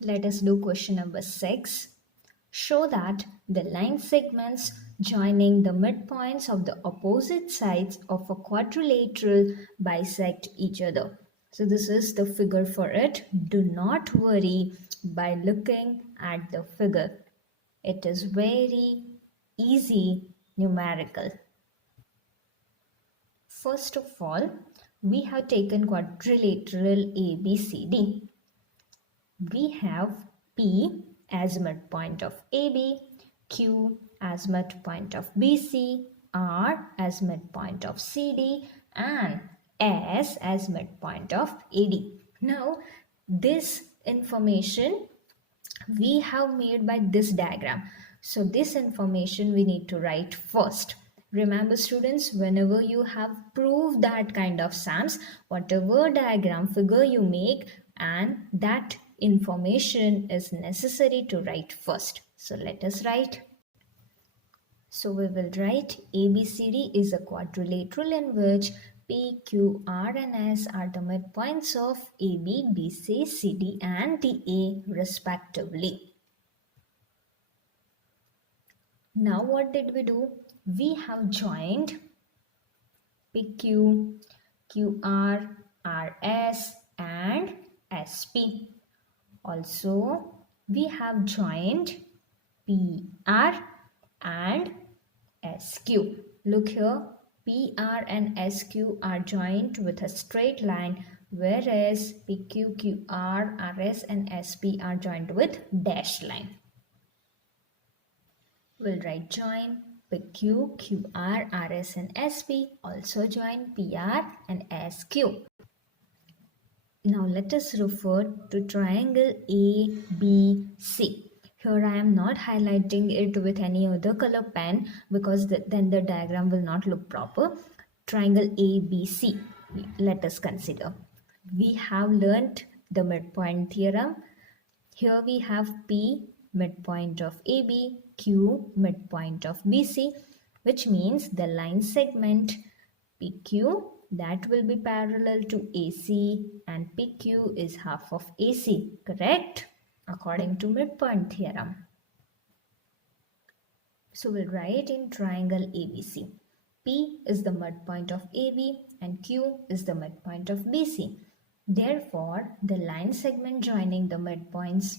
Let us do question number 6. Show that the line segments joining the midpoints of the opposite sides of a quadrilateral bisect each other. So this is the figure for it. Do not worry by looking at the figure. It is very easy numerical. First of all, we have taken quadrilateral ABCD. We have P as midpoint of AB, Q as midpoint of BC, R as midpoint of CD, and S as midpoint of AD. Now, this information we have made by this diagram. So this information we need to write first. Remember students, whenever you have proved that kind of sums, whatever diagram figure you make, and that information is necessary to write first. So let us write. So we will write ABCD is a quadrilateral in which P, Q, R and S are the midpoints of AB, BC, CD and DA respectively. Now what did we do? We have joined PQ, QR, RS and SP. Also, we have joined PR and SQ. Look here, PR and SQ are joined with a straight line, whereas PQ, QR, RS and SP are joined with dashed line. We'll write join PQ, QR, RS and SP. Also join PR and SQ. Now let us refer to triangle ABC. Here I am not highlighting it with any other color pen because then the diagram will not look proper. Triangle ABC, let us consider. We have learnt the midpoint theorem. Here we have P, midpoint of AB, Q, midpoint of BC, which means the line segment PQ that will be parallel to AC, and PQ is half of AC, correct? According to midpoint theorem. So we'll write in triangle ABC. P is the midpoint of AB and Q is the midpoint of BC. Therefore, the line segment joining the midpoints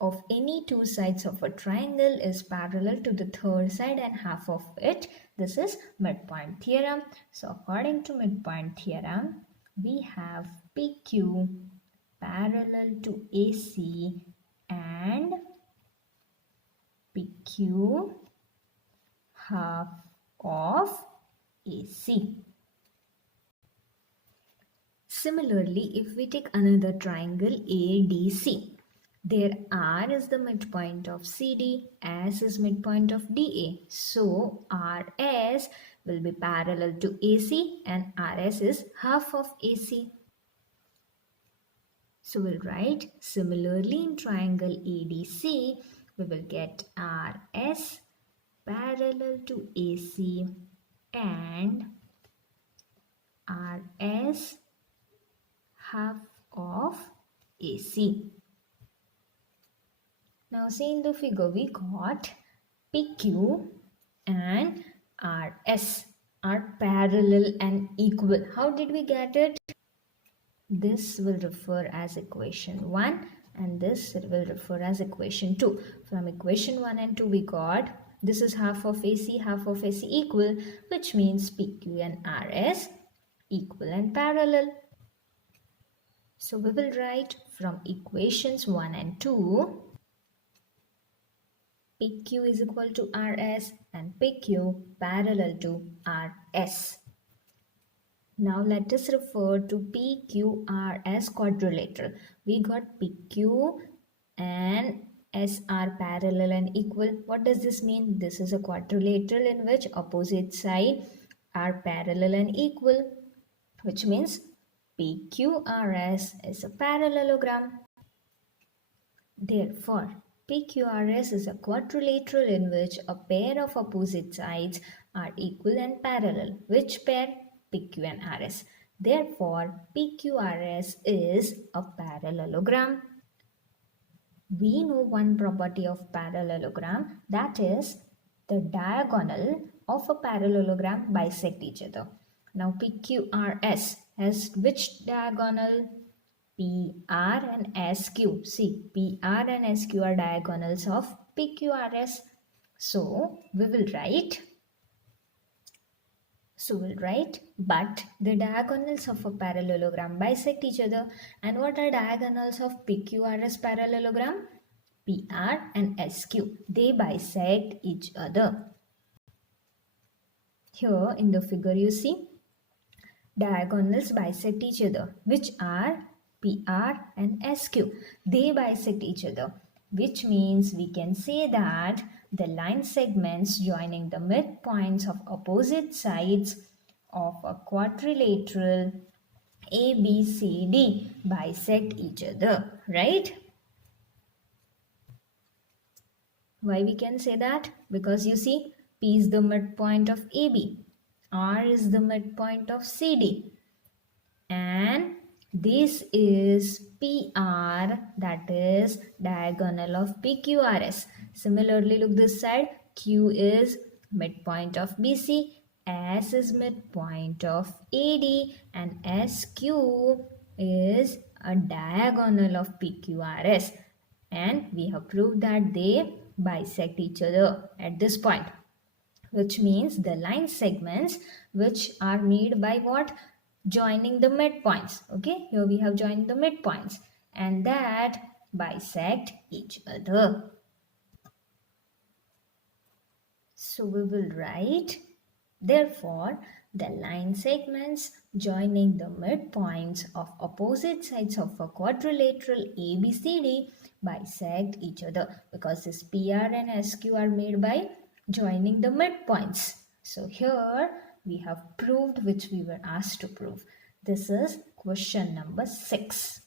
of any two sides of a triangle is parallel to the third side and half of it. This is midpoint theorem. So according to midpoint theorem, we have PQ parallel to AC and PQ half of AC. Similarly, if we take another triangle ADC, there R is the midpoint of CD, S is midpoint of DA. So RS will be parallel to AC and RS is half of AC. So we'll write similarly in triangle ADC, we will get RS parallel to AC and RS half of AC. Now see in the figure we got PQ and RS are parallel and equal. How did we get it? This will refer as equation 1 and this will refer as equation 2. From equation 1 and 2 we got this is half of AC equal, which means PQ and RS equal and parallel. So we will write from equations 1 and 2, PQ is equal to RS and PQ parallel to RS. Now let us refer to PQRS quadrilateral. We got PQ and S are parallel and equal. What does this mean? This is a quadrilateral in which opposite sides are parallel and equal, which means PQRS is a parallelogram. Therefore, PQRS is a quadrilateral in which a pair of opposite sides are equal and parallel. Which pair? PQ and RS. Therefore, PQRS is a parallelogram. We know one property of parallelogram, that is the diagonal of a parallelogram bisect each other. Now PQRS has which diagonal? PR and SQ. See, PR and SQ are diagonals of PQRS. So we'll write, but the diagonals of a parallelogram bisect each other. And what are diagonals of PQRS parallelogram? PR and SQ. They bisect each other. Here in the figure you see, diagonals bisect each other, which are PR and SQ. They bisect each other, which means we can say that the line segments joining the midpoints of opposite sides of a quadrilateral ABCD bisect each other, right? Why we can say that? Because you see, P is the midpoint of AB, R is the midpoint of CD, and this is PR, that is diagonal of PQRS. Similarly, look this side, Q is midpoint of BC, S is midpoint of AD, and SQ is a diagonal of PQRS. And we have proved that they bisect each other at this point, which means the line segments which are made by what? Joining the midpoints. Okay, here we have joined the midpoints and that bisect each other. So we will write, therefore, the line segments joining the midpoints of opposite sides of a quadrilateral ABCD bisect each other, because this PR and SQ are made by joining the midpoints. So here we have proved which we were asked to prove. This is question number 6.